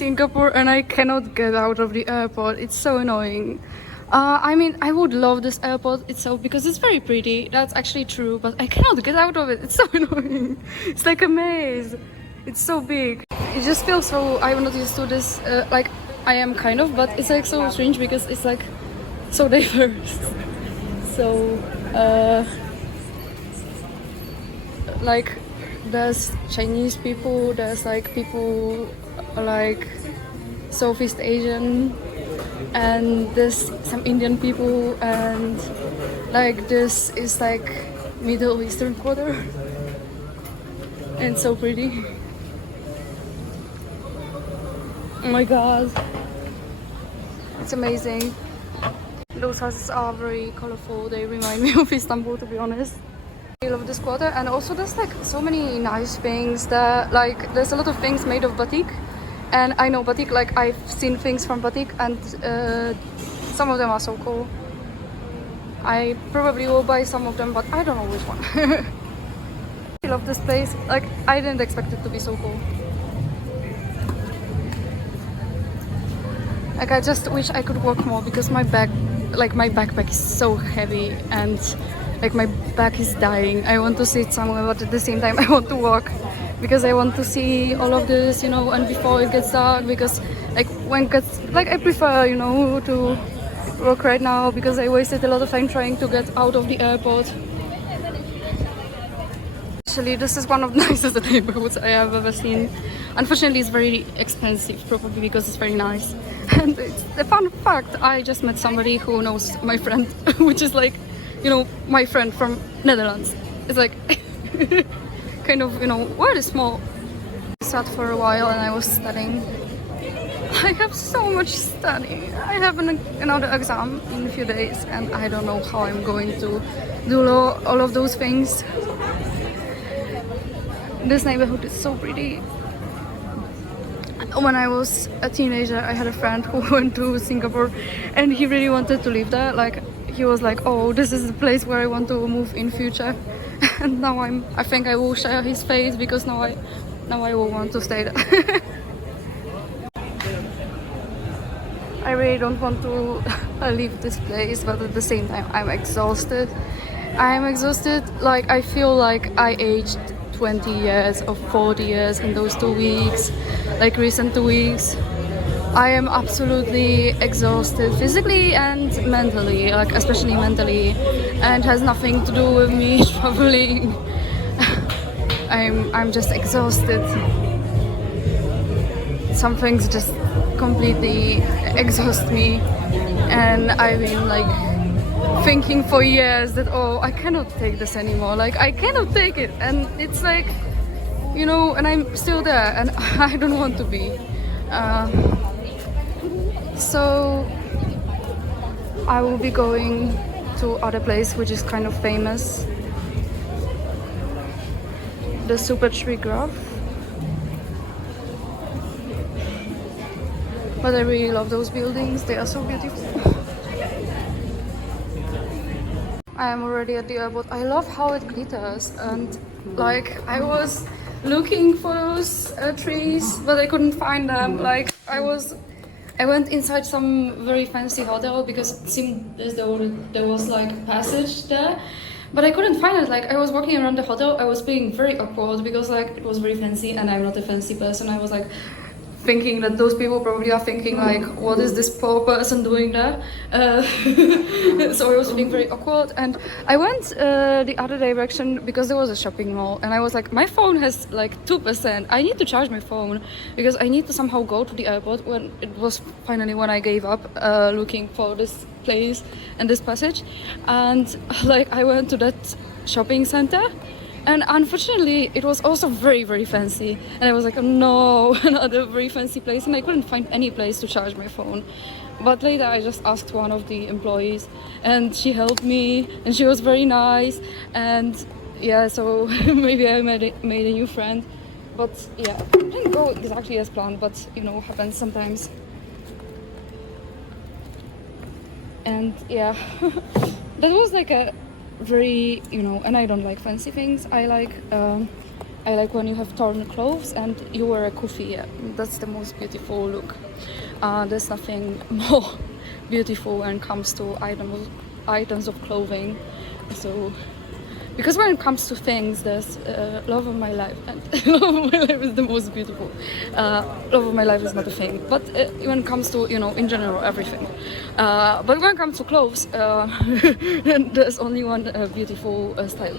Singapore and I cannot get out of the airport. It's so annoying. I mean, I would love this airport itself because it's very pretty. That's actually true, but I cannot get out of it. It's so annoying. It's like a maze. It's so big. It just feels so. I'm not used to this. Like I am kind of, but it's like so strange because it's like so diverse. So, like there's Chinese people. There's like people like Southeast Asian, and there's some Indian people, and like this is like Middle Eastern quarter, and so pretty. Oh my god, it's amazing. Those houses are very colorful. They remind me of Istanbul, to be honest. I love this quarter, and also there's like so many nice things there. Like there's a lot of things made of batik, and I know batik, like I've seen things from batik, and some of them are so cool. I probably will buy some of them, but I don't know which one. I love this place. Like I didn't expect it to be so cool. Like I just wish I could walk more because my backpack is so heavy and like my back is dying. I want to sit somewhere, but at the same time I want to walk because I want to see all of this, you know, and before it gets dark, because like when it gets, like I prefer, you know, to walk right now because I wasted a lot of time trying to get out of the airport. Actually, this is one of the nicest neighborhoods I have ever seen. Unfortunately, it's very expensive, probably because it's very nice. And it's a fun fact, I just met somebody who knows my friend, which is like, you know, my friend from Netherlands. It's like kind of, you know, very small. I sat for a while and I was studying. I have so much study. I have another exam in a few days and I don't know how I'm going to do all of those things. This neighborhood is so pretty. When I was a teenager, I had a friend who went to Singapore and he really wanted to live there. Like he was like, oh, this is the place where I want to move in future. And now I think I will share his fate because now I will want to stay there. I really don't want to leave this place, but at the same time I'm exhausted. Like I feel like I aged 20 years or 40 years in those 2 weeks, like recent 2 weeks. I am absolutely exhausted physically and mentally, like especially mentally, and has nothing to do with me traveling. I'm just exhausted. Some things just completely exhaust me, and I've been like thinking for years that, oh, I cannot take this anymore, like I cannot take it, and it's like, you know, and I'm still there and I don't want to be. So I will be going to other place which is kind of famous, the Supertree Grove. But I really love those buildings, they are so beautiful. I am already at the airport. I love how it glitters, and like I was looking for those trees, but I couldn't find them. Like I went inside some very fancy hotel because it seemed as though there was like a passage there, but I couldn't find it. Like I was walking around the hotel, I was being very awkward because like it was very fancy and I'm not a fancy person. I was like thinking that those people probably are thinking like, what is this poor person doing there? So I was feeling very awkward, and I went the other direction because there was a shopping mall, and I was like, my phone has like 2%. I need to charge my phone because I need to somehow go to the airport. When it was finally when I gave up looking for this place and this passage, and like I went to that shopping center. And unfortunately, it was also very, very fancy. And I was like, oh, no, another very fancy place. And I couldn't find any place to charge my phone. But later, I just asked one of the employees, and she helped me, and she was very nice. And yeah, so maybe I made a new friend. But yeah, it didn't go exactly as planned, but you know, happens sometimes. And yeah, that was like a very, you know, and I don't like fancy things. I like I like when you have torn clothes and you wear a kufi. That's the most beautiful look. There's nothing more beautiful when it comes to items of clothing. So, because when it comes to things, there's love of my life, and love of my life is the most beautiful. Love of my life is not a thing, but when it comes to, you know, in general, everything. But when it comes to clothes, there's only one beautiful style.